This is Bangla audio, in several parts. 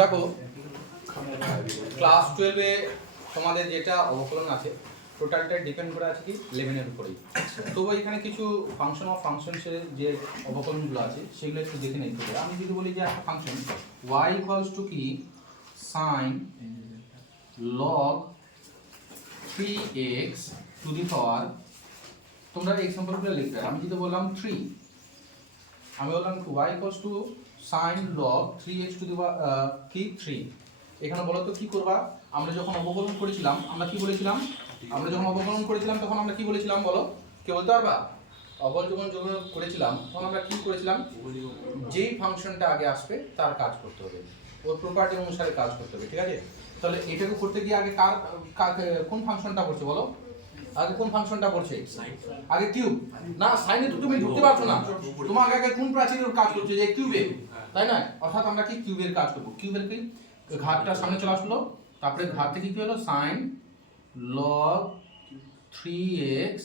দেখো ক্লাস 12 এ তোমাদের যেটা অবকলন আছে টোটালটা ডিপেন্ড করে আছে কি 11 এর উপরেই। তো এখানে কিছু ফাংশন অফ ফাংশনসের যে অবকলনগুলো আছে সেগুলো একটু দেখে নিতে হবে। আমি যদি বলি যে একটা ফাংশন y ইকুয়ালস টু কি sin log 3x to the power, তোমরা এক্সাম্পলগুলো লিখবে। আমি যদি বললাম 3, আমি বললাম y equals two sin log 3x to দি কি 3। এখানে বলো তো কি করবা? আমরা যখন অবকলন করেছিলাম আমরা কি বলেছিলাম? আমরা যখন অবকলন করেছিলাম তখন আমরা কি বলেছিলাম বলো? কে বলতে পারবা? অবকলন যখন করেছিলাম তখন আমরা কি করেছিলাম? যেই ফাংশনটা আগে আসবে তার কাজ করতে হবে, ওর প্রপার্টি অনুসারে কাজ করতে হবে, ঠিক আছে? তাহলে এটাকে করতে গিয়ে আগে কোন ফাংশনটা করছে বলো? আগে কোন ফাংশনটা করছে? আগে কিউব না, সাইনে তো তুমি ঢুকতে পারছো না। তোমার আগে কোন প্রাচীরের কাজ করছে? যে কিউবে, তাই না? অর্থাৎ আমরা কি কিউবের কাজ করব। কিউবের কি ঘাতটা সামনে চলে আসলো, তারপরে ঘাত থেকে কি হলো? sin log 3x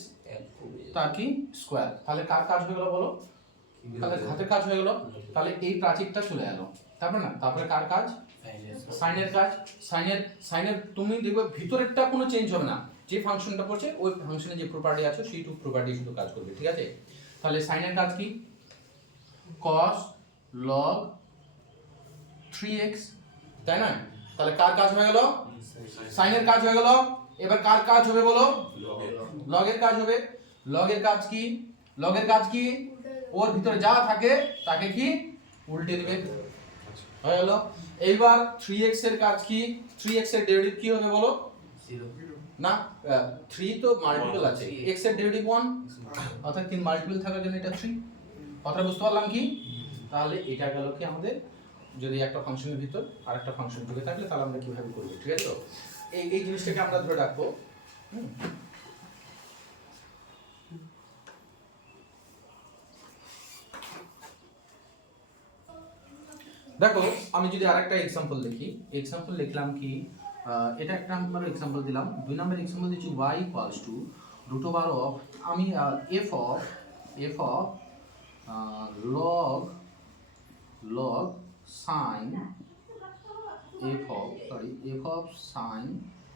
তার কি স্কয়ার। তাহলে কার কাজ হয়ে গেল বলো? তাহলে ঘাতের কাজ হয়ে গেল। তাহলে এই প্রাচীরটা চলে গেল, তারপরে না, তারপরে কার কাজ? সাইনের কাজ। সাইনের তুমি দেখবে ভিতরেরটা কোনো চেঞ্জ হবে না, যে ফাংশনটা পড়ছে ওই ফাংশনে যে প্রপার্টি আছে সেইটুকু প্রপার্টি শুধু কাজ করবে, ঠিক আছে? তাহলে সাইনের কাজ কি? cos log 3x, তাই না? তাহলে কার কাজ হয়ে গেল? সাইনের কাজ হয়ে গেল। এবার কার কাজ হবে বলো? লগের কাজ হবে। লগের কাজ কি? লগের কাজ কি? ওর ভিতরে যা থাকে তাকে কি উল্টে দিবে, হয়ে গেল। এইবার 3x এর কাজ কি? 3x এর ডেরিভেটিভ কি হবে বলো? 0 না, 3 তো মাল্টিপল আছে, x এর ডেরিভেটিভ 1, অর্থাৎ 3 মাল্টিপল থাকার জন্য এটা 3। কথা বুঝতে পারলাম কি? তাহলে এটা গেল কি আমাদের, যদি একটা ফাংশনের ভিতর আরেকটা ফাংশন ঢুকে থাকলে তাহলে আমরা কিভাবে করব, ঠিক আছে? তো এই জিনিসটাকে আমরা ধরে রাখবো। দেখো আমি যদি আরেকটা एग्जांपल লিখি, एग्जांपल লিখলাম কি এটা একটা আমরা एग्जांपल দিলাম। দুই নম্বর एग्जांपल দিচ্ছি y √ওভার অফ, আমি f of log sin f of sin,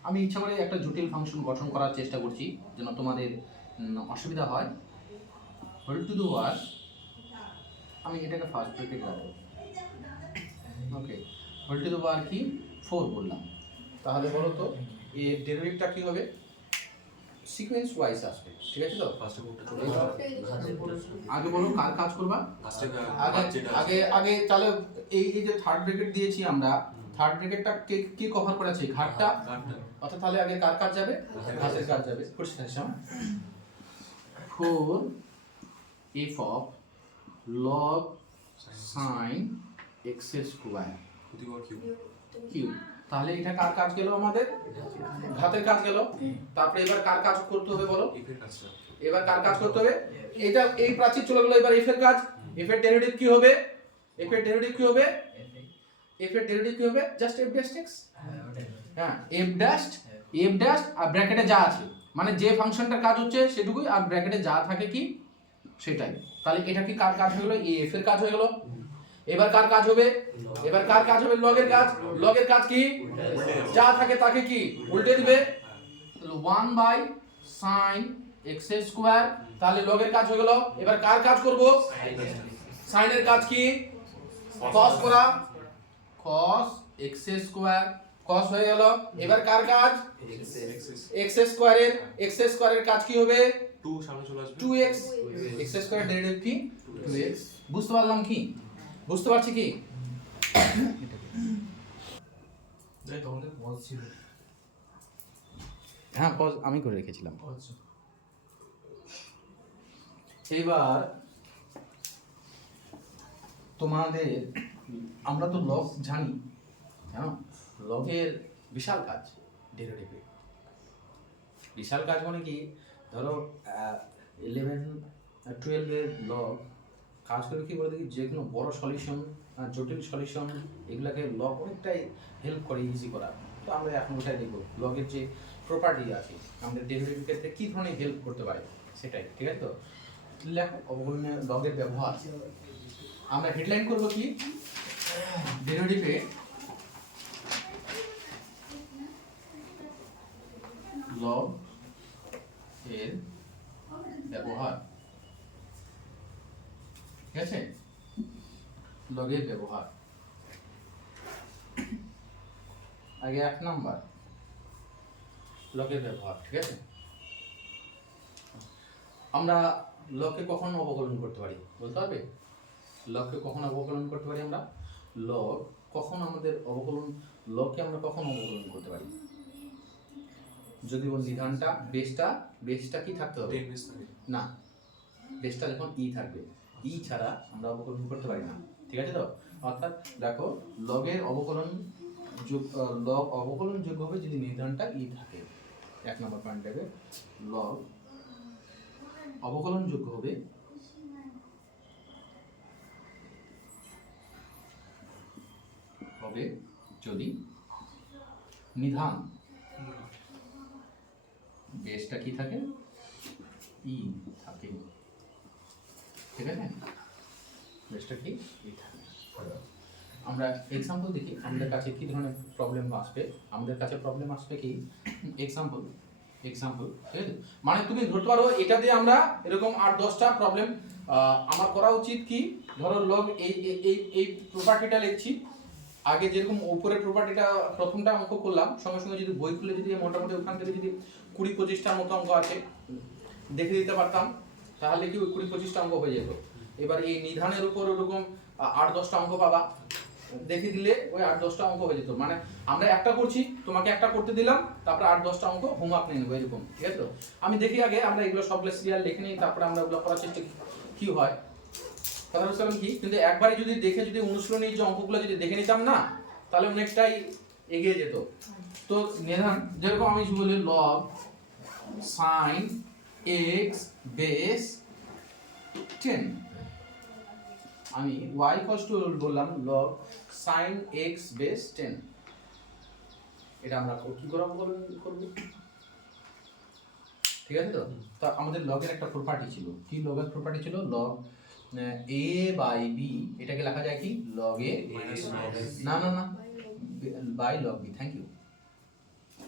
আমি ইচ্ছা করে একটা জটিল ফাংশন গঠন করার চেষ্টা করছি যেন তোমাদের অসুবিধা হয়। হোল টু দি পাওয়ার, আমি এটাকে ফার্স্ট ব্র্যাকেট রাখবো, ওকে। হোল টু দি পাওয়ার কি 4 বললাম। তাহলে বলো তো এর ডেরিভেটিভটা কি হবে? সিকোয়েন্স ওয়াইজ আসবে, ঠিক আছে? তো আগে বলো কার কাজ করবা? আগে আগে তাহলে এই যে থার্ড ব্র্যাকেট দিয়েছি আমরা, থার্ড ব্র্যাকেটটা কি কভার করেছে? ঘাতটা। অর্থাৎ তাহলে আগে কার কাজ যাবে? ঘাতের কাজ যাবে। করছি না 4 f of log sin x square cube. তাহলে এটা কার কাজ গেল? আমাদের ঘাতের কাজ গেল। তারপরে এবার কার কাজ করতে হবে বলো? এবার কার কাজ করতে হবে? এটা এই প্রাচীর চলে গেল, এবার f এর কাজ। f এর ডেরিভেটিভ কি হবে? f এর ডেরিভেটিভ কি হবে? f এর ডেরিভেটিভ কি হবে? জাস্ট f ড্যাশ x, হ্যাঁ f ড্যাশ আর ব্র্যাকেটে যা আছে, মানে যে ফাংশনটার কাজ হচ্ছে সেটুকুই, আর ব্র্যাকেটে যা থাকে কি সেটাই। তাহলে এটা কি কার কাজ হয়ে গেল? f এর কাজ হয়ে গেল। এবার কার কাজ হবে? এবার কার কাজ হবে? লগের কাজ। লগের কাজ কি? যা থাকে তাকে কি উল্টে দিবে। তাহলে 1/sin x স্কয়ার, তাহলে লগের কাজ হয়ে গেল। এবার কার কাজ করব? সাইনের কাজ কি? cos করা, cos x স্কয়ার, cos হয়ে গেল। এবার কার কাজ? x স্কয়ারের কাজ কি হবে? 2 সামনে চলে আসবে 2x, x স্কয়ার ডেরিভেটিভ কি 2x। বুঝতে পারলাম কি? বুঝতে পারছি কি? হ্যাঁ পজ আমি করে রেখেছিলাম। এইবার তোমাদের, আমরা তো লগ জানি, হ্যাঁ, লগের বিশাল কাজ ডেরিভেটিভে। বিশাল কাজ মানে কি? ধরো 11-12 এর লগ কাজ করে কি বলে দেখি, যে কোনো বড় সলিউশন, জটিল সলিউশন, এগুলাকে লগ অনেকটাই হেল্প করে ইজি করা। তো আমরা এখন ওটাই দেখব, লগের যে প্রপার্টি আছে আমাদের ডেরিভেটিভ ক্ষেত্রে কী ধরনের হেল্প করতে পারে সেটাই, ঠিক আছে? তো লেখো অবকলনে লগের ব্যবহার। আমরা হেডলাইন করব কি? ডেরিভেটিভে লগ এর ব্যবহার, ঠিক আছে, লগের ব্যবহার। আগে 1 নাম্বার লগের ব্যবহার, ঠিক আছে। আমরা লগকে কখন অবকলন করতে পারি বলতে পারবে? লগকে কখন অবকলন করতে পারি আমরা? লগ কখন আমাদের অবকলন, লগকে আমরা কখন অবকলন করতে পারি? যদি বল নিধানটা বেসটা কি থাকতে হবে? না, বেসটা যখন ই থাকবে, ই ছাড়া আমরা অবকলন করতে পারি না, ঠিক আছে তো। অর্থাৎ দেখো লগের অবকলন লগ অবকলন যোগ্য হবে যদি নিধানটা ই থাকে। 1 নম্বর পয়েন্ট দেবে, লগ অবকলন যোগ্য হবে যদি নিধান বেসটা কি থাকে? ই থাকে, ঠিক আছে, বেসটা কি ই থাকে। আমরা এক্সাম্পল দেখি আমাদের কাছে কি ধরনের প্রবলেম আসবে। আমাদের কাছে প্রবলেম আসবে কি, এক্সাম্পল, ঠিক আছে। মানে তুমি ধরতে পারো এটা দিয়ে আমরা এরকম 8-10টা প্রবলেম আমার করা উচিত কি, ধরো লগ এই প্রপার্টিটা লিখছি, আগে যেরকম উপরের প্রপার্টিটা প্রথমটা অঙ্ক করলাম, সঙ্গে সঙ্গে যদি বই খুলে যদি মোটামুটি ওখান থেকে যদি 20-25টার মতো অঙ্ক আছে দেখে দিতে পারতাম, তাহলে কি ওই 20-25টা অঙ্ক হয়ে যেত। এবার এই নিধানের উপর ওরকম 8-10টা অঙ্ক পাবা, দেখে দিলে ওই 8-10টা অঙ্ক হয়ে যেত। মানে আমরা একটা করছি, তোমাকে একটা করতে দিলাম, তারপরে 8-10টা অঙ্ক হোমওয়ার্ক নিয়ে নেবো, এরকম, ঠিক আছে তো। আমি দেখি আগে আমরা এগুলো সবগুলো সিরিয়াল লিখে নিই, তারপরে আমরা ওগুলো করার চেষ্টা কি হয়, কথা বুঝতে পারলাম কি। কিন্তু একবারে যদি দেখে যদি অনুশীলনীর যে অঙ্কগুলো যদি দেখে নিতাম না, তাহলে অনেকটাই এগিয়ে যেত। তো নিধান যেরকম আমি বলি লগ সাইন এক্স বেস 10, আমি y বললাম লগ সাইন x বেস 10, এটা আমরা কি করে অবকলন করব, ঠিক আছে তো। তা আমাদের লগের একটা প্রপার্টি ছিল, কি লগের প্রপার্টি ছিল? লগ a বাই b, এটাকে লেখা যায় কি লগ a না by log b, thank you.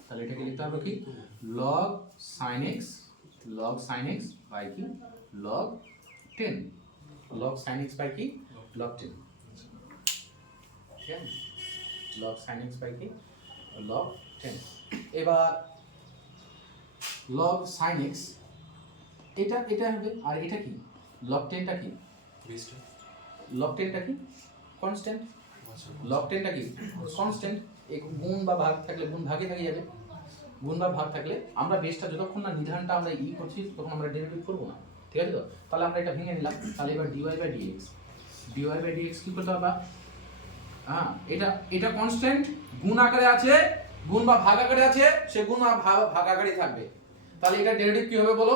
তাহলে এটাকে লিখতে হবে কি লগ সাইন x বাই কি log 10, log sin x by কি log 10, ঠিক আছে, log sin x by কি log 10। এবার log sin x এটা হবে, আর এটা কি log 10টা কি log 10টা কি কনস্ট্যান্ট, log 10টা কি কনস্ট্যান্ট। এই গুণ বা ভাগ থাকলে গুণ ভাগে থেকে যাবে, গুণ বা ভাগ থাকলে আমরা বেসটা যতক্ষণ না নিধানটা আমরা ই করছি তখন আমরা ডেরিভেটিভ করব না, ঠিক আছে তো। তাহলে আমরা এটা ভেঙে নিলাম, তাহলে এবার dy বাই dx কি করতে হবে? হ্যাঁ, এটা কনস্ট্যান্ট, গুণ আকারে আছে, গুণ বা ভাগ আকারে আছে, সে গুণ বা ভাগ আকারে থাকবে। তাহলে এটা ডেরিভেটিভ কি হবে বলো?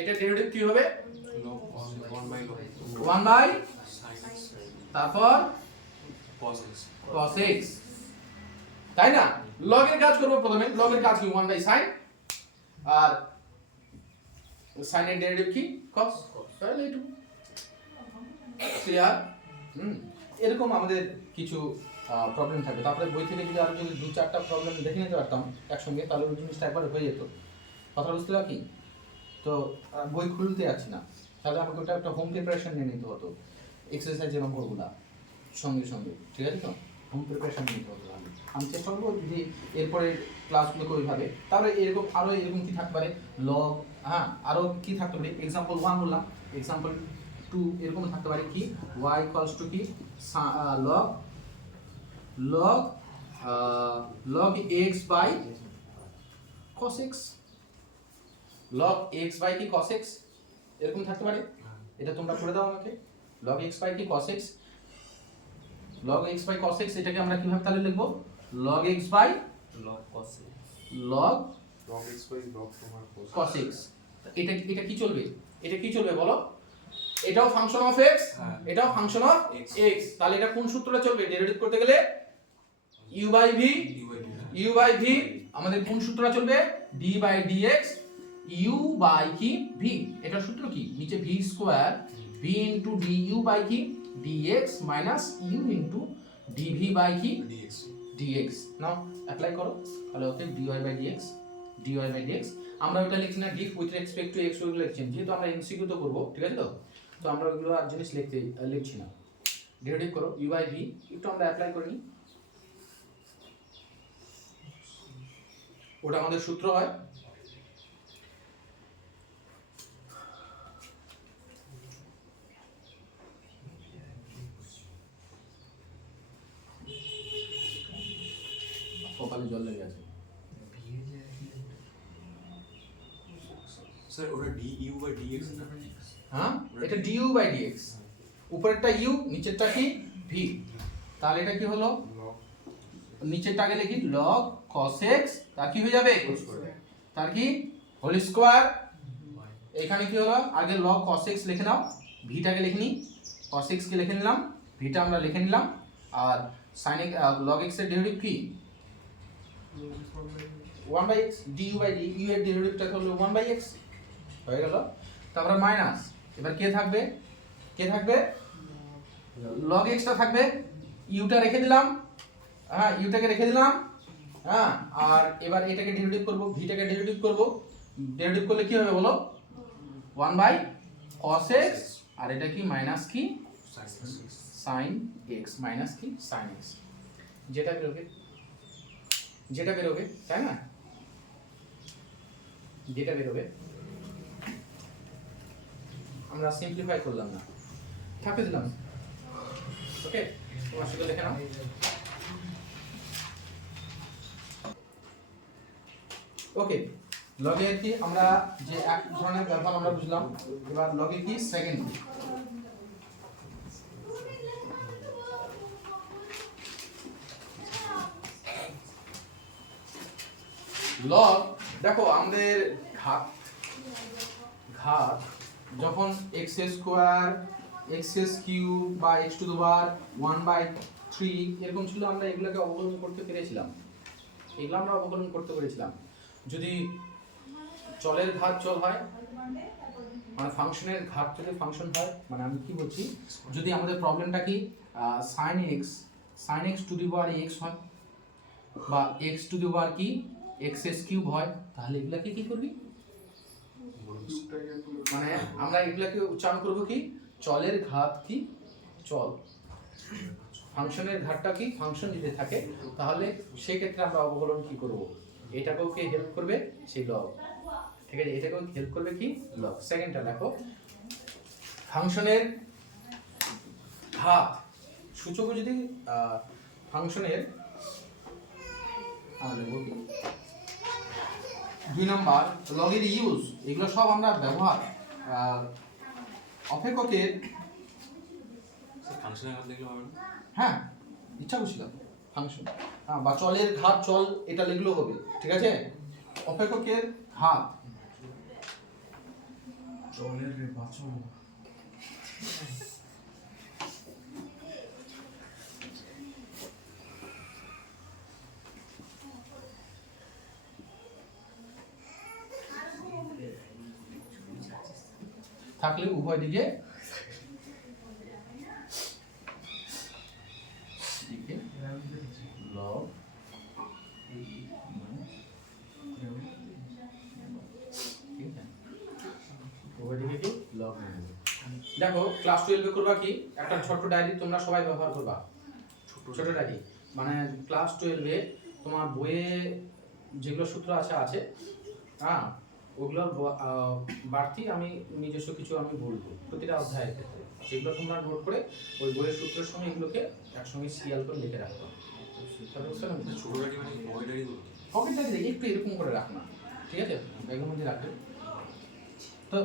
এটা ডেরিভেটিভ কি হবে? 1 বাই তারপর cos x, তাই না? লগের কাজ করব প্রথমে, লগের কাজ কি 1 বাই sin, আর sin এর ডেরিভেটিভ কি cos, তাহলে এইটুকু ক্লিয়ার। এরকম আমাদের কিছু প্রবলেম থাকবে। তারপরে বই থেকে যদি আরো যদি 2-4টা প্রবলেম দেখে নিতে পারতাম একসঙ্গে, তাহলে ওই জিনিসটা একবার হয়ে যেত, কথা বুঝতে পারছি। তো বই খুলতে যাচ্ছি না, তাহলে আমাকে ওটা একটা হোম প্রিপারেশন নিয়ে নিতে হতো, এক্সারসাইজের অঙ্কগুলো সঙ্গে সঙ্গে, ঠিক আছে তো, হোম প্রিপারেশন নিতে হতো। আমি চেষ্টা করবো যদি এরপরে ক্লাসগুলো করে ওইভাবে। তাহলে এরকম আরও এরকম কি থাকতে পারে লগ, হ্যাঁ আরও কি থাকতে পারে, এক্সাম্পল 1 বললাম, এক্সাম্পল 2 এরকম থাকতে পারে কি y ইকুয়ালস টু কি log x by cos x, log x by কি cos x, এরকম থাকতে পারে। এটা তোমরা করে দাও আমাকে, log x বাই কি cos x, log x by cos x, এটাকে আমরা কিভাবে তাহলে লিখব? log x by log cos x, log x by log cos x। এটা কি চলবে? এটা কি চলবে বলো? এটাও ফাংশন অফ x, এটাও ফাংশন অফ x, তাহলে এটা কোন সূত্রটা চলবে ডেরিভেটিভ করতে গেলে? u বাই v, আমাদের কোন সূত্রটা চলবে? d by dx u by কি v, এটা সূত্র কি নিচে v square v into du by কি dx minus u into d v by কি ডিএক্স নাও অ্যাপ্লাই করো তাহলে ওকে dy/dx আমরা ওটা লিখছি না diff with respect to x ওগুলো লিখছি যেহেতু আমরা এমসিকিউ তো করব ঠিক আছে তো আমরা ওগুলো আর জিনিস লিখছি না ডেরিভেটিভ করো u/v একটু আমরা অ্যাপ্লাই করে নিই ওটা আমাদের সূত্র হয় কপালে জল লেগে আছে স্যার ওটা du/dx না হ্যাঁ এটা du/dx উপরেরটা u নিচেরটা কি v তাহলে এটা কি হলো নিচেরটাকে লিখি log cos x তার কি হয়ে যাবে তার কি হোল স্কয়ার এখানে কি হলো আগে log cos x লিখে নাও v টাকে লিখে নি cos x কে লিখে নিলাম v টা আমরা লিখে নিলাম আর sin x log x এর ডেরিভেটিভ কি 1/x du/d u এর ডেরিভেটিভটা হলো 1/x হয়ে গেল তারপর মাইনাস এবার কে থাকবে log x টা থাকবে u টা রেখে দিলাম হ্যাঁ u টাকে রেখে দিলাম হ্যাঁ আর এবার এটাকে ডেরিভেটিভ করব v টাকে ডেরিভেটিভ করব ডেরিভেটিভ করলে কি হবে বলো 1/cos x আর এটা কি মাইনাস কি sin x মাইনাস কি sin x যেটা বেরোবে তাই না যেটা বেরোবে আমরা সিম্পলিফাই করলাম না থাকতে দিলাম ওকে তোমার সাথে লিখে নাও ওকে লগের কি আমরা যে এক ধরনের ব্যবহার আমরা বুঝলাম এবার লগের কি সেকেন্ড লগ দেখো আমাদের ঘাত যখন x স্কয়ার x কিউব বা x টু দি পাওয়ার 1/3 এরকম ছিল আমরা এগুলোকে অবকলন করতে পেরেছিলাম যদি চলের ঘাত চল হয় মানে ফাংশনের ঘাত যদি ফাংশন হয় মানে আমি কি বলছি যদি আমাদের প্রবলেমটা কি sin x to the power x হয় বা x টু দি পাওয়ার কি x কিউব হয় তাহলে এগুলাকে কি করবি মানে আমরা এগুলাকে উচ্চারণ করব কি চলের ঘাত কি চল ফাংশনের ঘাতটা কি ফাংশন যদি থাকে তাহলে সেই ক্ষেত্রে আমরা অবকলন কি করব এটাকেও কি হেল্প করবে সেই লগ ঠিক আছে এটাকেও হেল্প করবে কি লগ সেকেন্ডটা দেখো ফাংশনের ঘাত সূচক যদি ফাংশনের দুই নাম্বার লগের ইউজ এগুলো সব আমরা ব্যবহার অপেক্ষকের ফাংশনের ঘাত লিখলে হবে না হ্যাঁ ইচ্ছা করছিলাম ফাংশন বা চলের ঘাত চল এটা লিখলেও হবে ঠিক আছে অপেক্ষকের ঘাত চলের রে বাঁচো থাকলে উভয় দিকে লগ দেখো ক্লাস 12 এ করবা কি একটা ছোট ডায়েরি তোমরা সবাই ব্যবহার করবা ছোট ডায়েরি মানে ক্লাস 12 এ তোমার বইয়ে যেগুলো সূত্র আছে হ্যাঁ ওগুলো বাড়তি আমি নিজস্ব কিছু আমি বলবো প্রতিটা অধ্যায়ের ক্ষেত্রে সেগুলো তোমরা নোট করে ওই বইয়ের সূত্রের সঙ্গে এগুলোকে একসঙ্গে সিরিয়াল করে লিখে রাখবা ছোট ডায়েরি মানে পকেট ডায়েরি গুলো পকেট ডায়েরি একটু এরকম করে রাখনা ঠিক আছে ব্যাগের মধ্যে রাখবে তো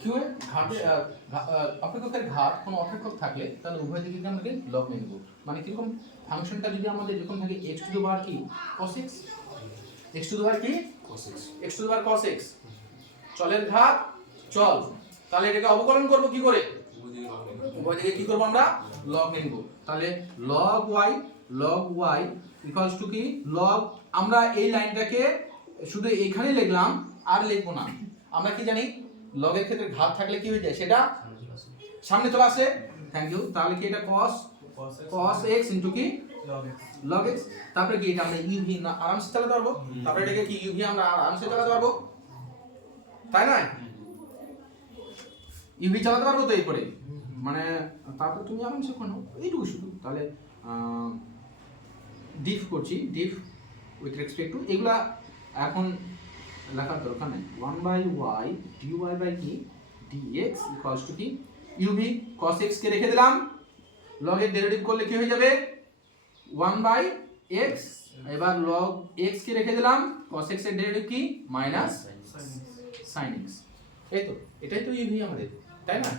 কিউ এর ঘাটে অপেক্ষকের ঘাত কোনো অপেক্ষক থাকলে তাহলে উভয় দিকে আমাদের লগ নিয়ে নেব মানে কিরকম ফাংশনটা যদি আমাদের এরকম থাকে x টু দি পাওয়ার কি cos x x to the power কি x to the power cos x চলের ঘাত চল তাহলে এটাকে অবকলন করব কি করে উভয় দিকে কি করব আমরা লগ নিয়ে নেব তাহলে log y ইকুয়ালস টু কি log আমরা এই লাইনটাকে শুধু এখানে লিখলাম আর লিখবো না আমরা কি জানি লগের ক্ষেত্রে ঘাত থাকলে কি হয়ে যায় সেটা সামনে চলে আসে থ্যাংক ইউ তাহলে কি এটা cos cos x ইনটু কি log x, তারপরে কি এটা আমরা uv না আরামসে চালাতে পারবো, তারপরে এটাকে কি uv আমরা আরামসে চালাতে পারবো, তাই না? uv চালাতে পারবো তো এরপরে, মানে তারপর তুমি আরামসে কোনো এইটুকু শুধু তাহলে ডিফ করছি, ডিফ উইথ রেসপেক্ট টু এগুলা এখন লেখার দরকার নেই। 1/y dy বাই কি dx ইকুয়ালস টু কি uv cos x কে রেখে দিলাম, log এর ডেরিভেটিভ করলে কি হয়ে যাবে 1/x, এবার log x কে রেখে দিলাম, cos x এর ডেরিভেটিভ কি মাইনাস sin x, এই তো এটাই তো uv আমাদের, তাই না?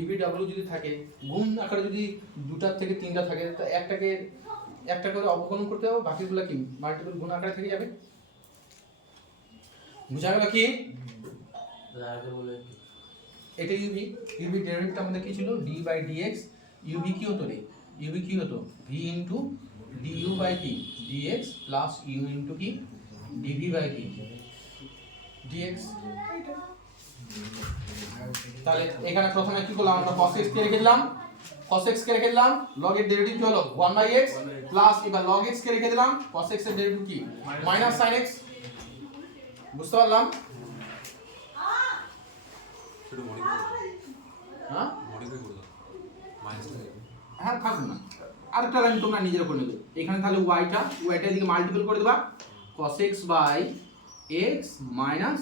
uv w যদি থাকে গুণ আকারে যদি দুটার থেকে তিনটা থাকে তো একটাকে একটা করে অবকলন করতে হবে, বাকিগুলো কি মাল্টিপল গুণ আকারে থেকে যাবে। বুঝা গেল কি? এটা uv, uv ডেরিভেটিভটা আমাদের কি ছিল d বাই dx, uv কি হতো রে, uv কি হতো v ইনটু du বাই কি dx প্লাস u ইনটু কি dv বাই কি dx। তাহলে এখানে প্রথমে কি করলাম আমরা cos x কে রেখে দিলাম, cos x কে রেখে দিলাম, log এর ডেরিভেটিভ কি হলো 1/x প্লাস এবার log x কে রেখে দিলাম, cos x এর ডেরিভেটিভ কি মাইনাস sin x। বুঝতে পারলাম? সেটা মডিফাই করে হ্যাঁ মডিফাই করে দাও মাইনাসটা হ্যাঁ থাকুন না, আরেকটা লাইন তোমরা নিজেরা করে নেবে এখানে, তাহলে ওয়াইটা এদিকে মাল্টিপল করে দেবা, cos x by x minus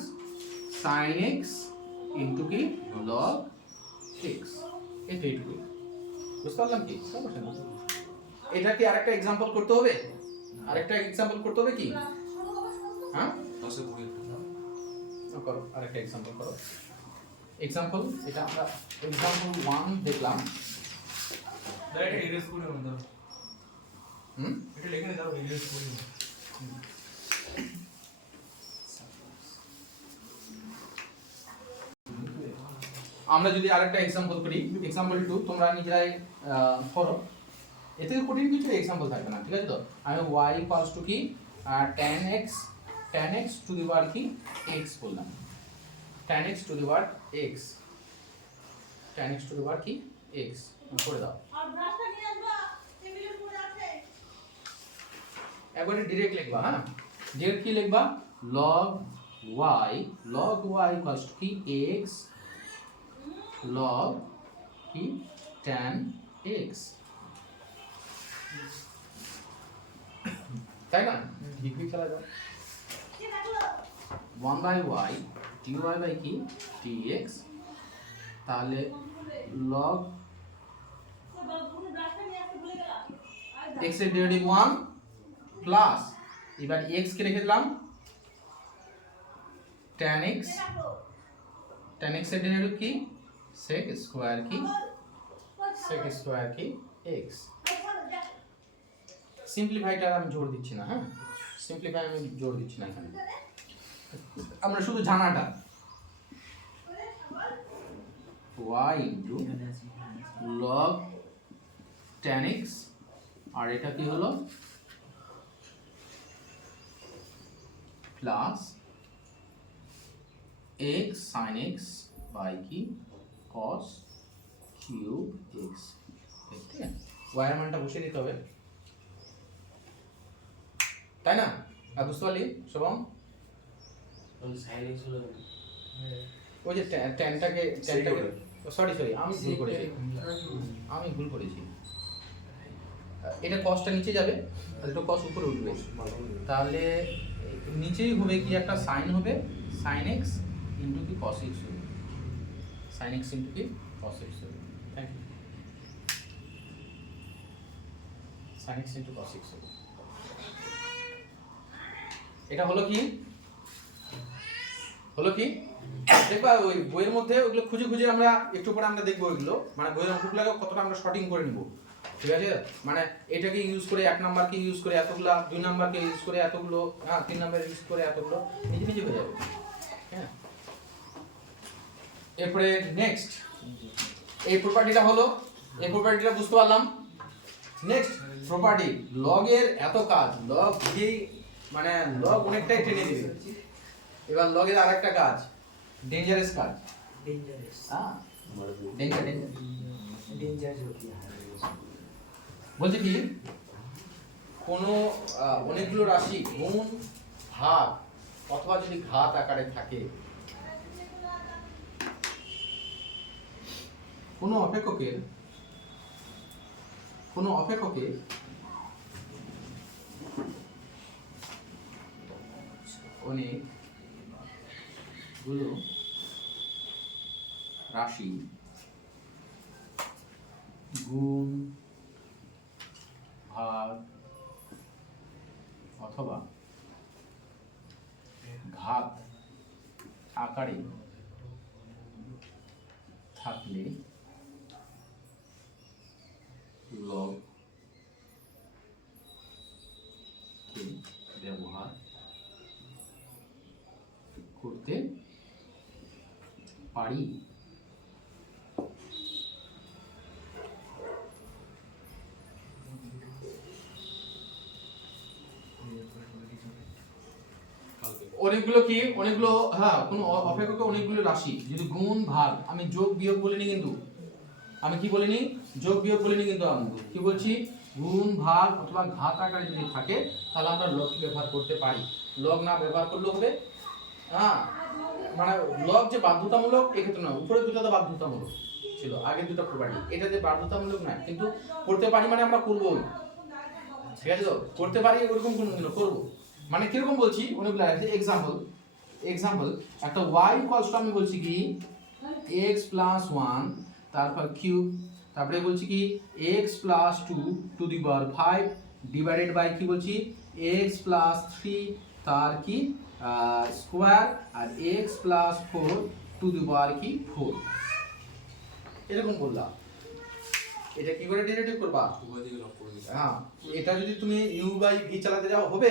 sin x into কি log x, এইটুকু। বুঝতে পারলাম কি? এটা কি আরেকটা एग्जांपल করতে হবে, আরেকটা एग्जांपल করতে হবে কি? হ্যাঁ তাসে পড়ি করো, আরেকটা एग्जांपल করো। एग्जांपल এটা আমরা एग्जांपल 1 দেখলাম, डायरेक्ट इरेज করে দাও, এটা লিখে দাও ইরেজ করে। আমরা যদি আরেকটা एग्जांपल করি, एग्जांपल 2 তোমরা নিজেরাই করো, এতে কঠিন কিছু एग्जांपल থাকবে না, ঠিক আছে তো? আমি y ইকুয়ালস টু কি tan x to the power কি x বললাম, tan x to the power x, tan x to the power কি x করে দাও। আর ব্রাশটা নিয়ে আসবা, টেবিলের উপরে আছে। একবারে ডাইরেক্ট লিখবা, হ্যাঁ ডাইরেক্ট কি লিখবা log y ইকুয়ালস টু কি x log কি tan x, তাই না? ডিগ্রি চলে যাও, কি রাখলো? 1/y dy বাই কি dx, তাহলে log তো তুমি ব্রাশটা নিয়ে আসতে ভুলে গেলা। x এর ডেরিভেটিভ 1 প্লাস এবার x কে রেখে দিলাম tan x এর ডেরিভেটিভ কি sec স্কয়ার কি x। সিম্পলিফাইটা আমি জোর দিচ্ছি না, হ্যাঁ সিম্পলিফাই আমি জোর দিচ্ছি না এখানে, আমরা শুধু জানাটা y into log tan x, আর এটা কি হলো plus x sin x by কি cos কিউব x, ঠিক আছে? y এর মানটা বসিয়ে দিতে হবে, তাই না? আর বুঝতে পারলি শুভম? sin x হলো ওই যে ট্যানটাকে সরি আমি ভুল করেছি, এটা কসটা নিচে যাবে আর এটা কস উপরে উঠবে, তাহলে নিচেই হবে কি একটা সাইন হবে sin x ইনটু কি cos x হবে, sin x ইনটু কি cos x হবে, thank you, sin x into cos x হবে। এটা হলো কি দেখবা ওই বইয়ের মধ্যে ওগুলো খুঁজে খুঁজে আমরা একটু পরে আমরা দেখবো ওইগুলো, মানে বইয়ের অঙ্কগুলো কতটা আমরা শর্টিং করে নিব, ঠিক আছে? মানে এটাকে ইউজ করে 1 নাম্বারকে ইউজ করে এতগুলো, 2 নাম্বারকে ইউজ করে এতগুলো, হ্যাঁ 3 নাম্বার ইউজ করে এতগুলো, নিজে হয়ে যাবে, হ্যাঁ। এরপরে নেক্সট এই প্রপার্টিটা হলো, এই প্রপার্টিটা বুঝতে পারলাম। নেক্সট প্রপার্টি লগ এর এত কাজ, লগ যেই মানে লগ অনেকটাই টেনে দিবে। এবার লগ এর আরেকটা কাজ डेंजरस কাজ, डेंजरस हां डेंजर डेंजर जो किया है বলছে কি কোনো অনেকগুলো রাশি গুণ ভাগ অথবা যদি ঘাত আকারে থাকে, কোনো অপেক্ষকের অনেকগুলো রাশি গুণ ভাগ অথবা ঘাত আকারে থাকলে লগ কে ব্যবহার করতে পারি। অনেকগুলো হ্যাঁ কোনো অপেক্ষকে অনেকগুলো রাশি যদি গুণ ভাগ, আমি যোগ বিয়োগ বলিনি কিন্তু, আমি কি বলিনি যোগ বিয়োগ বলিনি কিন্তু, আমি কি বলছি গুণ ভাগ অথবা ঘাত আকারে যদি থাকে তাহলে আমরা লগ ব্যবহার করতে পারি। লগ না ব্যবহার করলেও হবে, হ্যাঁ মানে লগ যে বাধ্যতামূলক এক্ষেত্রে না, উপরে দুটো তো বাধ্যতামূলক ছিল, আগে দুটো প্রপার্টি, এটা যে বাধ্যতামূলক না কিন্তু করতে পারি মানে আমরা করবো, ঠিক আছে তো, করতে পারি ওরকম কোনো করবো মানে কিরকম বলছি অনেকগুলো আছে। এক্সাম্পল একটা y ইকুয়ালস টু আমি বলছি কি x প্লাস 1 তারপর কিউব, তারপরে বলছি কি x plus 2 to the power 5 divided by কি বলছি x প্লাস 3 তার কি স্কোয়ার আর x plus 4 to the power কি 4, এরকম বললাম। এটা কি করে ডেরিভেটিভ করবা? উভয় দিকে লক করে দিচ্ছি। হ্যাঁ এটা যদি তুমি u বাই v চালাতে যাও হবে,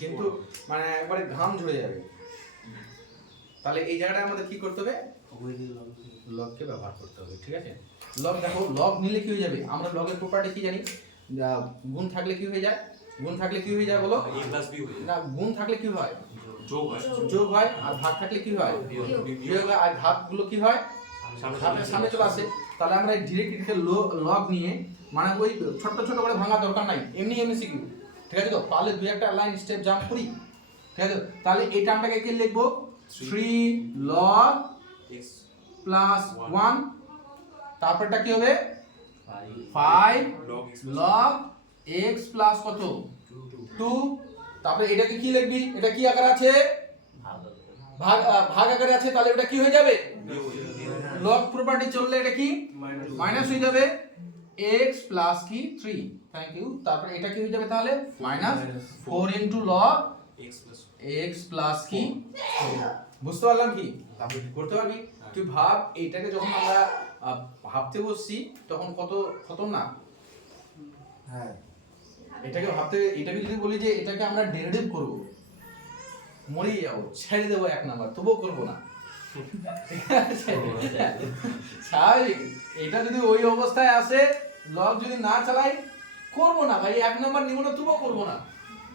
কিন্তু মানে একবারে ঘাম ঝরে যাবে। তাহলে এই জায়গাটা আমাদের কি করতে হবে? লগকে ব্যবহার করতে হবে, ঠিক আছে। লগ দেখো, লগ নিলে কি হয়ে যাবে? আমরা লগের প্রপার্টি কি জানি? গুণ থাকলে কি হয়ে যায়? গুণ থাকলে কি হয়ে যায় বলো? a প্লাস b হয়ে যায়। না গুণ থাকলে কি হয়? যোগ হয়। যোগ হয়। আর ভাগ থাকলে কি হয়? বিয়োগ হয়। আর ঘাতগুলো কি হয়? ঘাতের সামনে চলে আসে। তাহলে আমরা ডিরেক্ট এটাকে লগ নিয়ে মানে ওই ছোট ছোট করে ভাঙা দরকার নাই, এমনি এমসিকিউ, ঠিক আছে তো। তাহলে দুই একটা লাইন স্টেপ জাম্প করি, ঠিক আছে। তাহলে এই টার্মটাকে কি লিখবো? 3 log x প্লাস 1, তারপরটা কি হবে? 5 log x প্লাস কত? 2। তারপরে এটাকে কি লিখবি? এটা কি আকারে আছে? ভাগ আকারে আছে, তাহলে এটা কি হয়ে যাবে? লগ প্রপার্টি চললে এটা কি মাইনাস হয়ে যাবে, x প্লাস কি 3, থ্যাংক ইউ। তারপর এটা কি হয়ে যাবে তাহলে? Minus 4 into log x plus কি 4। বুঝতে পারলাম কি? তারপর করতে পারবি তুই। ভাব এইটাকে যখন আমরা ভাবতে বসছি তখন কত খতরনাক। হ্যাঁ এটাকে ভাবতে, এটাকে যদি বলি যে এটাকে আমরা ডেরিভেটিভ করব, মরেই যাবো, ছেড়ে দেবো 1 নাম্বার, তবুও করবো না। স্বাভাবিক, এটা যদি ওই অবস্থায় আসে, লগ যদি না চালাই করবো না ভাই, 1 নাম্বার নিব না, তবুও করবো না।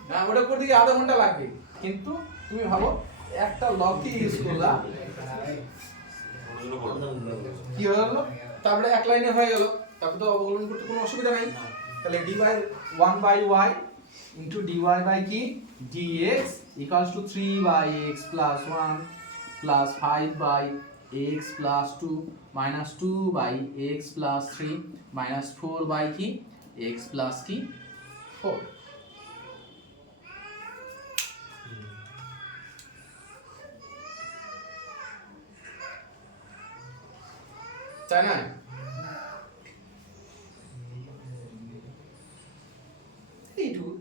না ওটা করতে গিয়ে আধা ঘন্টা লাগবে, কিন্তু তুমি ভাবো একটা লগ কি ইউজ করলা, কি হলো? তারপরে এক লাইনে হয়ে গেল, তারপরে তো অবকলন করতে কোনো অসুবিধা নাই। তাহলে dy 1 বাই y ইনটু dy বাই কি dx equals to 3 by x plus 1 plus 5 by x plus 2 minus 2 by x plus 3 minus 4 by কি x প্লাস কি 4। তাই না? এইটুকু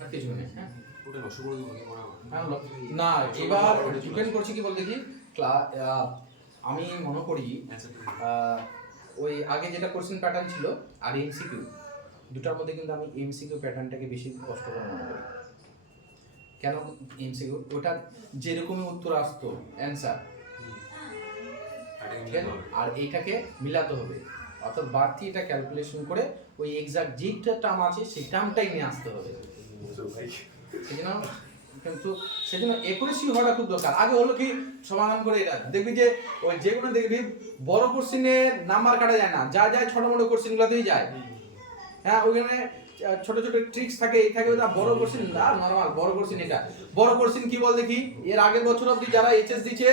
আর কিছু নেই। হ্যাঁ ওটা নষ্ট করে দেবো কি পড়া না, এবার ডিপেন্ড করছে কি বল দেখি। আমি মনে করি ওই আগে যেটা কোশ্চেন প্যাটার্ন ছিল আর এমসিকিউ দুটার মধ্যে কিন্তু আমি এমসিকিউ প্যাটার্নটাকে বেশি কষ্টকর মনে করি। কেন? এমসিকিউ ওটা যেরকমই উত্তর আসতো অ্যান্সার, আর এইটাকে মিলাতে হবে, অর্থাৎ বাড়তি এটা ক্যালকুলেশন করে ওই এক্সাক্ট যেটা টার্ম আছে সেই টার্মটাই নিয়ে আসতে হবে। সেজন্য কিন্তু সেজন্য একুরেসি হওয়াটা খুব দরকার। আগে হলো কি সমাধান করে এটা দেখবি যে ওই যেগুলো দেখবি বড় কোশ্চেনে নাম্বার কাটা যায় না, যা যায় ছোট মোটো কোশ্চেনগুলোতেই যায়, হ্যাঁ ওখানে ছোট ছোট ট্রিক্স থাকে এই থাকে ওটা বড় কোশ্চেন না নরমাল বড় কোশ্চেন এটা বড় কোশ্চেন কি বল দেখি এর আগের বছর অবধি যারা এইচএস দিচ্ছে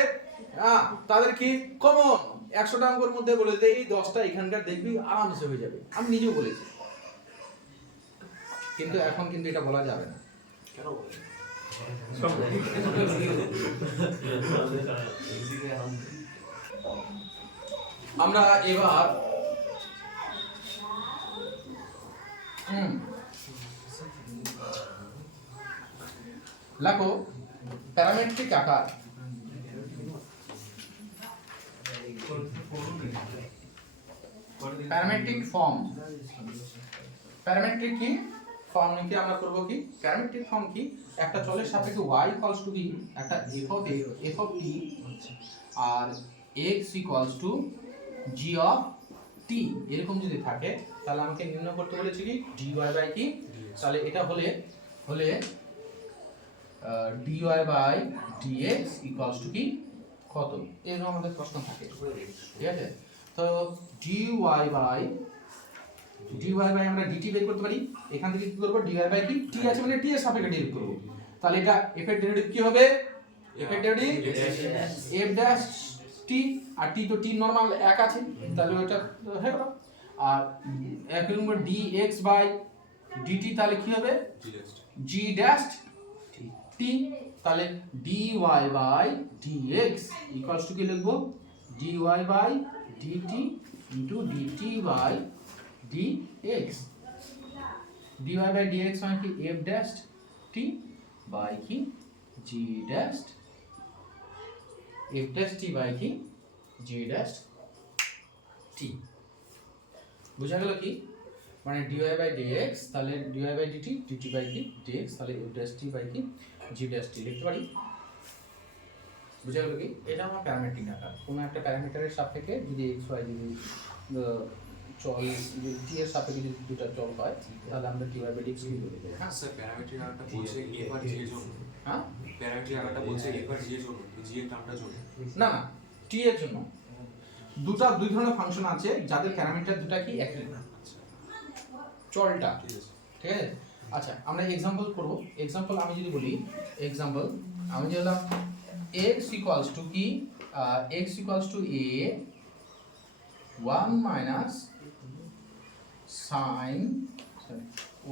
হ্যাঁ তাদের কি কমন 100টা অঙ্কের মধ্যে বলে দেয় এই 10টা এখানকার দেখবি আরামসে হয়ে যাবে আমি নিজেও বলেছি কিন্তু এখন কিন্তু এটা বলা যাবে না কেন বলে আমরা এবার লেখো প্যারামেট্রিক আকার প্যারামেট্রিক ফর্ম প্যারামেট্রিক কি ফর্ম নিতে আমরা করব কি প্যারামেট্রিক ফর্ম কি একটা চলের সাপেক্ষে y ইকুয়ালস টু b একটা f of t আর x equals to g of t এরকম যদি থাকে তাহলে আমাকে নির্ণয় করতে বলেছে কি dy বাই কি তাহলে এটা হলে dy by dx equals to কি কত এরকম আমাদের প্রশ্ন থাকে ঠিক আছে তো dy বাই আমরা dt বের করতে পারি এখান থেকে কি করব dy বাই কি t আছে মানে t এর সাপেক্ষে ডেরিভেট করব তাহলে এটা f এর ডেরিভেটিভ কি হবে f এর ডেরিভেটিভ f ড্যাশ t আর t তো t নরমাল এক আছে তাহলে ওটা হয়ে গেল আর একই নম্বর dx বাই dt তাহলে কি হবে g ড্যাশ t তাহলে dy by dx equals to কি লিখব dy by dt into dt by dx dy by dx মানে কি f ড্যাশ t বাই কি g dash f dash t by কি g ড্যাশ t বুঝা গেল কি মানে dy বাই dx তাহলে dy by dt dt by কি dx তাহলে f ড্যাশ t বাই কি g ড্যাশ t লিখতে পারি বুঝা গেল কি এটা আমার প্যারামেট্রিক আকার কোনো একটা প্যারামিটারের সাপেক্ষে যদি x y যদি চল যদি t এর সাপেক্ষে যদি দুটো চল হয় তাহলে আমরা dy বাই dx কি বলে দেব হ্যাঁ স্যার প্যারামেট্রিক আকারটা বলছে f আর g এর জন্য হ্যাঁ প্যারামেট্রিক আকারটা বলছে f আর g এর জন্য g এর টার্মটার জন্য না না t এর জন্য দুই ধরনের ফাংশন আছে যাদের প্যারামিটার দুটো কি একই চলটা ঠিক আছে ঠিক আছে আচ্ছা আমরা एग्जांपल করব एग्जांपल আমি যদি বলি एग्जांपल আমি যেটা x equals to কি x equals to a 1 minus sin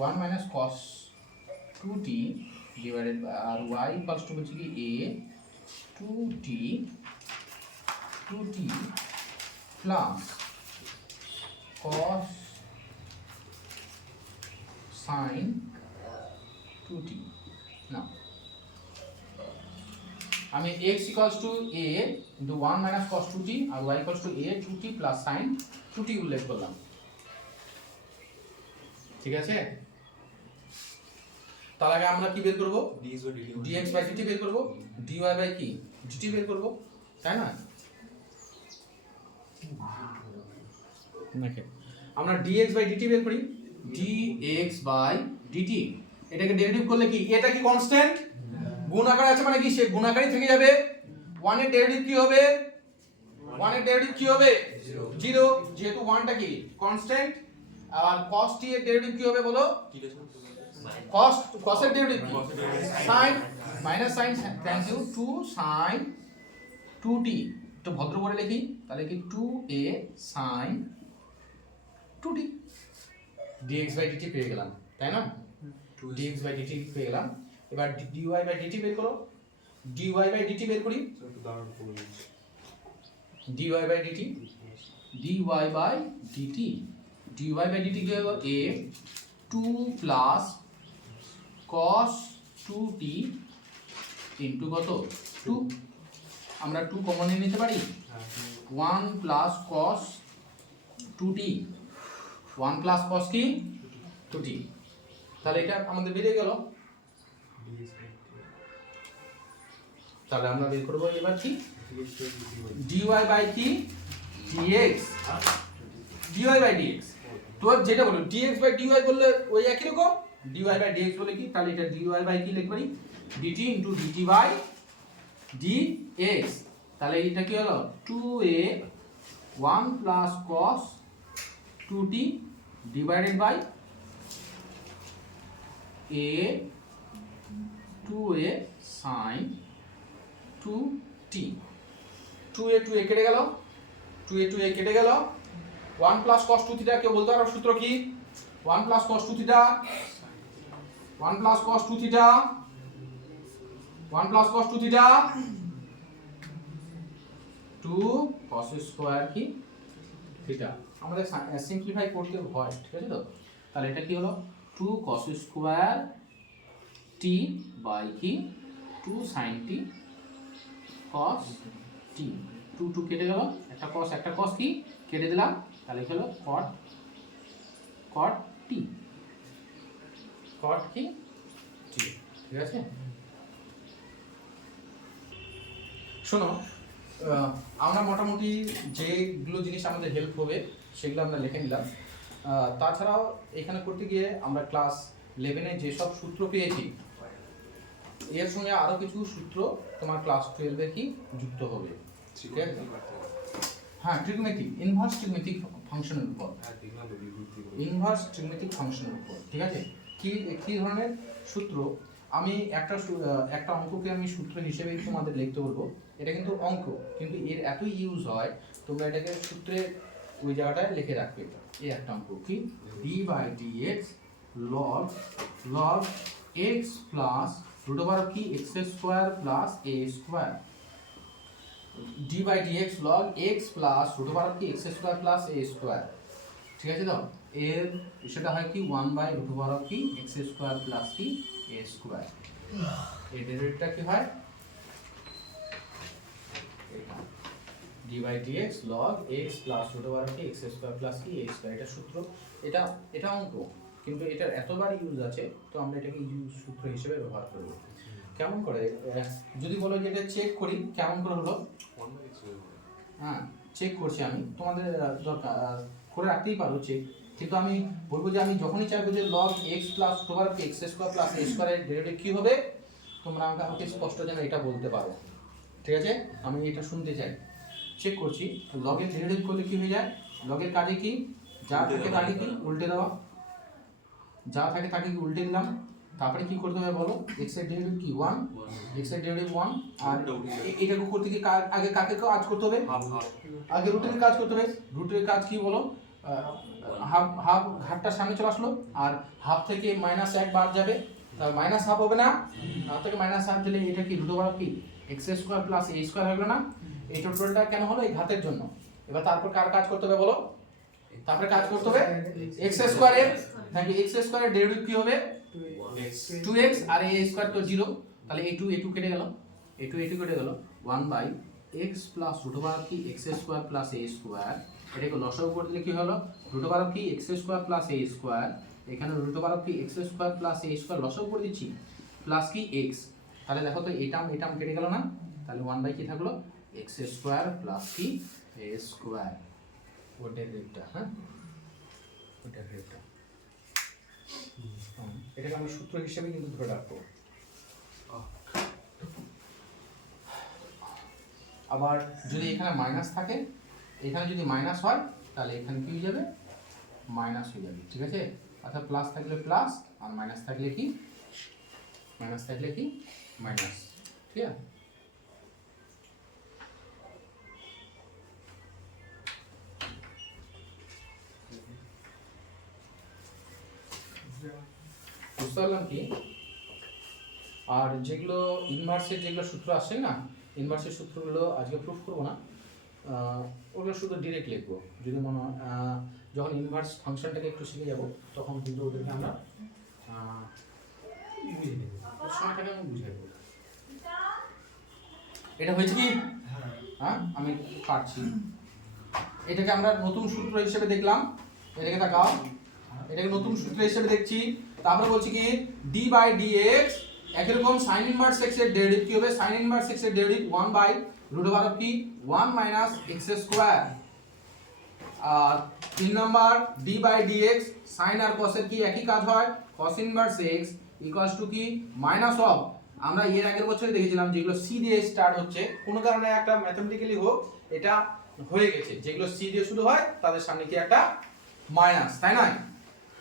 1 minus cos 2t divided by R y equals to হচ্ছে কি a 2t plus cos sin 2t now আমি x equals to a into 1 minus cos 2t R y equals to a 2t plus sin 2t উল্লেখ করলাম ঠিক আছে তার আগে আমরা কি বের করব dx by dt বের করব dy by কি dt বের করব তাই না দেখেন আমরা dx by dt বের করি dx by dt এটাকে ডেরিভেটিভ করলে কি এটা কি কনস্ট্যান্ট গুণ আকারে আছে মানে কি সে গুণ আকারেই থেকে যাবে 1 এর ডেরিভেটিভ কি হবে 1 এর ডেরিভেটিভ কি হবে 0 যেহেতু 1 টা কি কনস্ট্যান্ট আর cos t এর ডেরিভেটিভ কি হবে বলো cos এর ডেরিভেটিভ কি sin minus sin thank you 2 sin 2t তো ভদ্র করে লিখি তাহলে কি 2a sin 2t dx by dt পেয়ে গেলাম তাই না dx by dt পেয়ে গেলাম এবার dy by dt বের করো dy by dt বের করি dy by dt dy by dt dy by dt কি হবে a 2 plus cos 2t into কত 2 আমরা 2 কমন নিতে পারি 1 plus cos 2t 1 plus cos কি 2t তাহলে এটা আমাদের বেরিয়ে গেল তাহলে আমরা বের করব এবার কি dy by কি dx dy by dx তো যেটা বলো dx by dy বললে ওই একই রকম dy by dx বলে কি তাহলে এটা dy by কি লিখব পারি dt into dt by dx তাহলে এটা কি হলো 2a 1 plus cos 2t divided by a 2a sin 2t 2a কেটে গেল 2a কেটে গেল 1 প্লাস cos 2 থিটা কেউ বলতে পারো সূত্র কি 1 plus cos 2 theta 1 plus cos 2 theta 1 plus cos 2 theta 2 cos square কি থিটা আমাদের সিম্পলিফাই করতে হয় ঠিক আছে তো তাহলে এটা কি হলো 2 cos স্কয়ার t বাই কি 2 sin t cos t 2 কেটে গেল একটা cos কি কেটে দিলাম তাহলে কি হলো cot t cot কি t ঠিক আছে শোনো আমরা মোটামুটি যেগুলো জিনিস আমাদের হেল্প হবে সেগুলো আমরা লিখে নিলাম তাছাড়াও এখানে করতে গিয়ে আমরা ক্লাস 11-এ যেসব সূত্র পেয়েছি এর সঙ্গে আরও কিছু সূত্র তোমার ক্লাস 12-এ কি যুক্ত হবে ঠিক আছে হ্যাঁ ট্রিগোনোমেট্রিক ইনভার্স ট্রিগোনোমেট্রিক ফাংশনের উপর ইনভার্স ট্রিগোনোমেট্রিক ফাংশনের উপর ঠিক আছে কি ধরনের সূত্র আমি একটা অঙ্ককে আমি সূত্র হিসেবে তোমাদের লিখতে বলবো এটা কিন্তু অঙ্ক কিন্তু এর এতই ইউজ হয় তোমরা এটাকে সূত্রে ওই জায়গাটায় লিখে রাখবে এই একটা অঙ্ক কি d/dx log x plus root over কি x square plus a square d/dx log x plus root over কি x square plus a square ঠিক আছে তো এর সেটা হয় কি 1/root over কি x square plus কি a square এই ডেরিভেটিভটা কি হয় এটা d/dx log x plus root over কি x square plus কি a square এটা সূত্র এটা অঙ্ক কিন্তু এটার এতবার ইউজ আছে তো আমরা এটাকে ইউজ সূত্র হিসেবে ব্যবহার করব কেমন করে যদি বলো যে এটা চেক করি কেমন করে হলো হ্যাঁ চেক করছি আমি তোমাদের দরকার করে রাখতেই পারো চেক কিন্তু আমি বলবো যে আমি যখনই চাইবো যে log x plus root over x square plus a square এর ডেরিভেটিভ কি হবে তোমরা আমাকে স্পষ্ট যেন এটা বলতে পারো ঠিক আছে আমি এটা শুনতে চাই চেক করছি log এর ডেরিভেটিভ করলে কি হয়ে যায় log এর কাজে কি যা থাকে তাকে কি উল্টে দেওয়া যা থাকে তাকে কি উল্টে দিলাম তারপরে কি করতে হবে বলো x এর ডেরিভেটিভ কি 1 x এর ডেরিভেটিভ 1 আর এটাকে করতে কি আগে কাকে কাজ করতে হবে আগে রুটের কাজ করতে হবে রুটের কাজ কি বলো হাফ ঘাটটা সামনে চলে আসলো আর হাফ থেকে -1 বাদ যাবে তাহলে -1/2 হবে না হাফ থেকে -1 দিলে এটা কি রুট ওভার কি x square plus a square হলো না এই টোটালটা কেন হলো এই ঘাতের জন্য এবার তারপর কার কাজ করতে হবে বলো তারপরে কাজ করতে হবে x স্কয়ারের তাহলে x স্কয়ারের ডেরিভেটিভ কি হবে 2x আর a স্কয়ার তো 0 তাহলে a2 কেটে গেল a2 কেটে গেল 1/x প্লাস রুট ওভার কি x square plus a square এটাকে লসাগু করে দিলে কি হলো রুট ওভার কি x square plus a square এখানে রুট ওভার কি x square plus a square লসাগু করে দিচ্ছি প্লাস কি x তাহলে দেখো তো এই টার্ম কেটে গেল না তাহলে 1 কি থাকলো x স্কয়ার প্লাস কি a স্কয়ার ওটা ডেরিভেটিভটা হ্যাঁ ওটা ডেরিভেটিভটা এটাকে আমি সূত্র হিসেবে কিন্তু ধরে রাখবো আবার যদি এখানে মাইনাস থাকে এখানে যদি মাইনাস হয় তাহলে এখানে কি হয়ে যাবে মাইনাস হয়ে যাবে ঠিক আছে অর্থাৎ প্লাস থাকলে প্লাস আর মাইনাস থাকলে কি মাইনাস ঠিক আছে বুঝতে পারলাম কি আর যেগুলো ইনভার্সের যেগুলো সূত্র আসে না ইনভার্সের সূত্রগুলো আজকে প্রুফ করবো না ওগুলো শুধু ডিরেক্ট লিখবো যদি মনে হয় যখন ইনভার্স ফাংশনটাকে একটু শিখে যাব তখন কিন্তু ওদেরকে আমরা বুঝে নেব ওর সময়টাকে আমি বুঝে নেব এটা হয়েছে কি হ্যাঁ আমি পারছি এটাকে আমরা নতুন সূত্র হিসেবে দেখলাম এটাকে তাকাও এটাকে নতুন সূত্র হিসেবে দেখছি তারপরে বলছি কি d/dx একই রকম sin ইনভার্স x এর ডেরিভেটিভ কি হবে sin ইনভার্স x এর ডেরিভেটিভ 1/√of কি 1 - x স্কয়ার আর 3 নাম্বার d/dx sin আর cos এর কি একই কাজ হয় cos ইনভার্স x = কি মাইনাস অফ আমরা এর আগের বছরে দেখেছিলাম যেগুলো c দিয়ে স্টার্ট হচ্ছে কোনো কারণে একটা ম্যাথমেটিক্যালি হোক এটা হয়ে গেছে যেগুলো c দিয়ে শুরু হয় তাদের সামনে কি একটা মাইনাস তাই না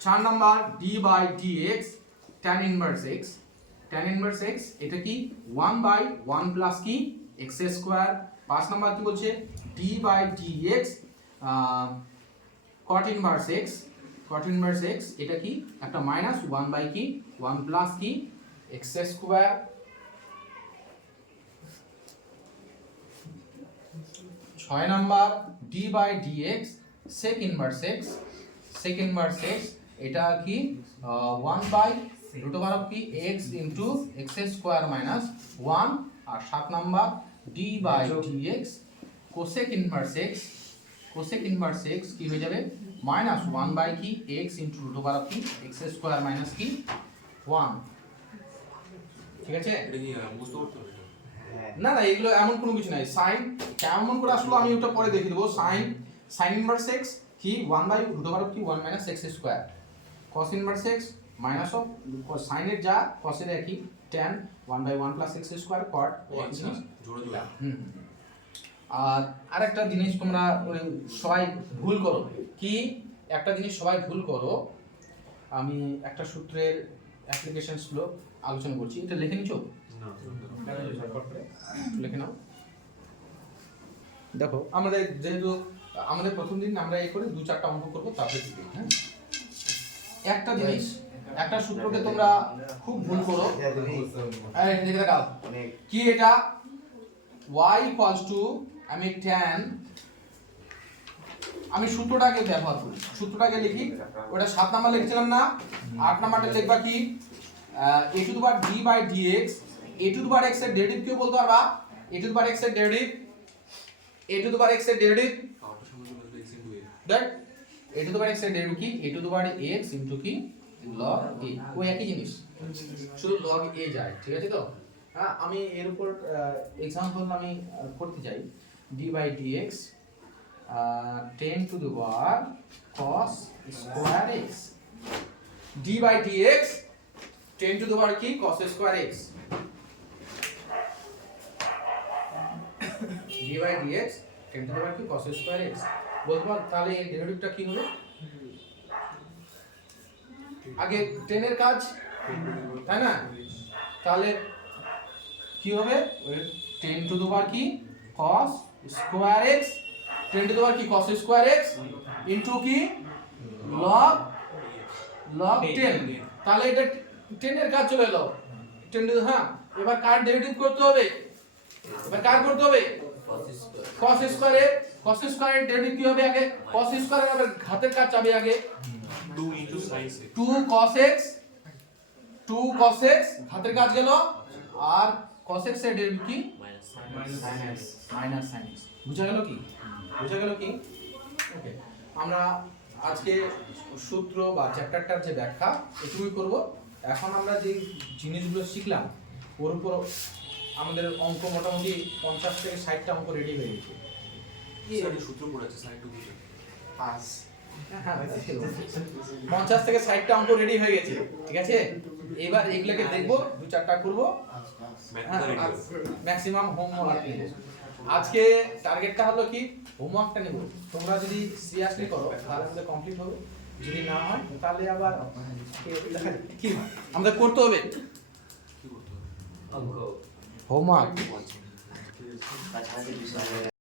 4 number d/dx tan inverse x, tan inverse x এটা কি 1/1 প্লাস কি x স্কয়ার। 5 নাম্বার কি বলছে d by dx cot inverse x, cot inverse x এটা কি একটা মাইনাস 1 বাই কি 1 প্লাস কি x square. 6 number d by dx sec inverse x, sec inverse x এটা কি 1 বাই রুট ওভার অফ কি x into x square minus 1। আর 7 number d by dx cosec inverse x, cosec inverse x কি হয়ে যাবে মাইনাস 1 বাই কি x into root over of কি x স্কয়ার মাইনাস কি 1। ঠিক আছে? এটা কি বুঝতে করতে হবে? না না এগুলো এমন কোনো কিছু নাই। সাইন কেমন করে আসলো আমি ওটা পরে দেখিয়ে দেবো। সাইন ইনভার্স x কি 1 বাই রুট ওভার অফ কি 1 minus x square, cos inverse x minus of সাইনের যা cos-এর একই tan 1 by 1 plus x square cot একই জিনিস। জোরে জোরে আর আরেকটা জিনিস তোমরা ওই সবাই ভুল করো কি, একটা জিনিস সবাই ভুল করো, আমি একটা সূত্রের অ্যাপ্লিকেশন গুলো আলোচনা করছি, এটা লিখে নিছো? না লিখে নাও। দেখো আমাদের যেহেতু আমাদের প্রথম দিন আমরা এই করে 2-4টা অঙ্ক করবো তারপরে দিবি। হ্যাঁ, একটা জিনিস একটা সূত্রকে তোমরা খুব ভুল করো। এই দেখে দেখাও কি এটা y ইকুয়ালস টু আমি tan, আমি সূত্রটাকে ব্যবহার করি, সূত্রটাকে লিখি। ওটা 7 নাম্বার লিখছিলাম না, 8 নাম্বারটা লিখবা কি a to the power d by dx, a to the power x এর ডেরিভেটিভ কি বলতে পারবা? a to the power x এর derivative, a to the power x এর ডেরিভেটিভ পাওয়ারটা সমান সমান x into a। That a to the power x এর ডেরিভেটিভ কি a to the power x into কি log a, ওই একই জিনিস, শুধু log a যায়। ঠিক আছে তো? হ্যাঁ, আমি এর উপর एग्जांपल আমি করতে চাই d by dx 10 to the power cos square x, d by dx 10 to the power কি cos square x, d by dx 10 to the power কি cos স্কয়ার x। বলতে পার তাহলে এর ডেরিভেটিভটা কি হবে? আগে 10 এর কাজ, তাই না? তাহলে কি হবে 10 টু দি পাওয়ার কি cos square x, 10 to the power কি cos স্কয়ার x ইনটু কি log 10। তাহলে এটা 10 এর কাজ চলে এলো 10 টু, হ্যাঁ এবার কার ডেরিভেটিভ করতে হবে? এবার কার করতে হবে? cos স্কয়ার এর, cos স্কয়ার এর ডেরিভেটিভ কি হবে? আগে cos স্কয়ার এর আবার ঘাতের কাজ যাবে আগে 2 into sin x। 2 cos x হাতের কাজ গেল, আর cos x এর ডেরিভেটিভ কি মাইনাস sin x। বুঝা গেল কি? বুঝা গেল কি? ওকে, আমরা আজকে সূত্র বা চ্যাপ্টারটার যে ব্যাখ্যা এটুকুই করব। এখন আমরা যে জিনিসগুলো শিখলাম ওর উপর আমাদের অঙ্ক মোটামুটি 50 থেকে 60টা অঙ্ক রেডি হয়ে গেছে। স্যার এই সূত্র পড়াচ্ছে স্যার একটু বুঝুন। পাস 50 থেকে 60টা অঙ্ক রেডি হয়ে গেছে। ঠিক আছে, এবার এগুলোকে দেখবো, 2-4টা করব, ম্যাথটা রেডি হবে। ম্যাক্সিমাম হোমওয়ার্ক নেব। আজকে টার্গেটটা হলো কি হোমওয়ার্কটা নেব। তোমরা যদি সিরিয়াসলি করো তাহলে আমাদের কমপ্লিট হবে, যদি না হয় তাহলে আবার কি আমাদের করতে হবে কি করতে হবে? অঙ্ক হোমওয়ার্ক। কাছাকাছি বিষয়